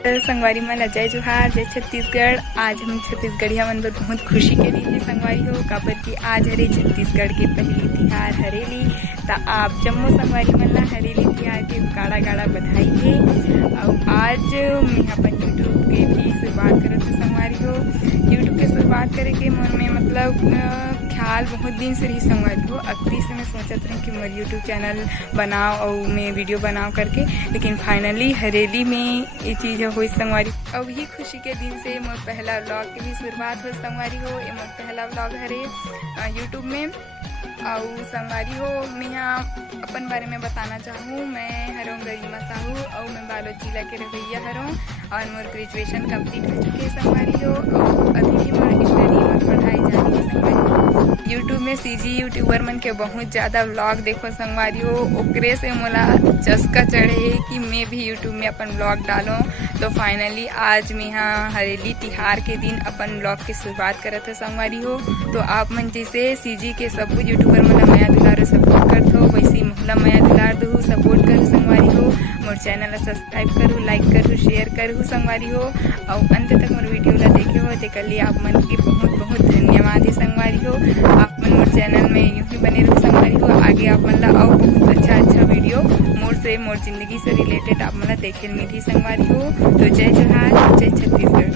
संगवारी मन जय जोहार जय छत्तीसगढ़। आज हम छत्तीसगढ़िया मन बर बहुत खुशी के दिन है संगवारी हो, काबर कि आज हरे छत्तीसगढ़ के पहली तिहार हरेली। ता आप जम्मो संगवारी मन ला हरेली तिहार के गाड़ा गाड़ा बधाई है। और आज मैं अपन यूट्यूब के भी शुरुआत करत हूँ संगवारी हो। यूट्यूब के शुरुआत करे के मन में मतलब ख्याल बहुत दिन से रही संगवारी हो। अक्ति से मैं सोचत रही कि मेरा यूट्यूब चैनल बनाओ और मैं वीडियो बनाओ करके, लेकिन फाइनली हरेली में ये चीज़ हो संगवारी। और यही खुशी के दिन से मोर पहला व्लॉग की भी शुरुआत हो संगवारी हो। ये मोर पहला व्लॉग हरे यूट्यूब में। और संगवारी हो मैं यहाँ अपन बारे में बताना चाहूँ। मैं हरों गरिमा साहू और मैं बालोद जिला के रवैया हरों और मोर ग्रेजुएशन कंप्लीट हो चुके हैं संगवारी हो। और अभी भी मोर स्टडी और पढ़ाई जारी है संगवारी हो। यूट्यूब में सीजी यूट्यूबर मन के बहुत ज़्यादा व्लॉग देखो संगवारी हो, ओकरे से मोला चस्का चढ़े कि मैं भी यूट्यूब में अपन व्लॉग डालूं। तो फाइनली आज मैं यहाँ हरेली तिहार के दिन अपन व्लॉग की शुरुआत करत है संगवारी हो। तो आप मन जैसे सीजी के सब यूट्यूबर मन माया दुलार सपोर्ट करते हो, वैसे मोहला माया दुलार दो सपोर्ट करूँ संगवारी हो। मोर चैनल सब्सक्राइब करूँ, लाइक करूँ, शेयर करूँ संगवारी हो। और अंत तक मोर वीडियो ला देखे हो जेकर लिए आप मन के बहुत बहुत धन्यवाद है संगवारी हो। आप मन मोर चैनल में यूँ ही बने रहो संगवारी हो। आगे आप मन ला और बहुत अच्छा वीडियो मोर जिंदगी से रिलेटेड आप मन ला देखे मिली संगवारी हो। तो जय जोहार जय छत्तीसगढ़।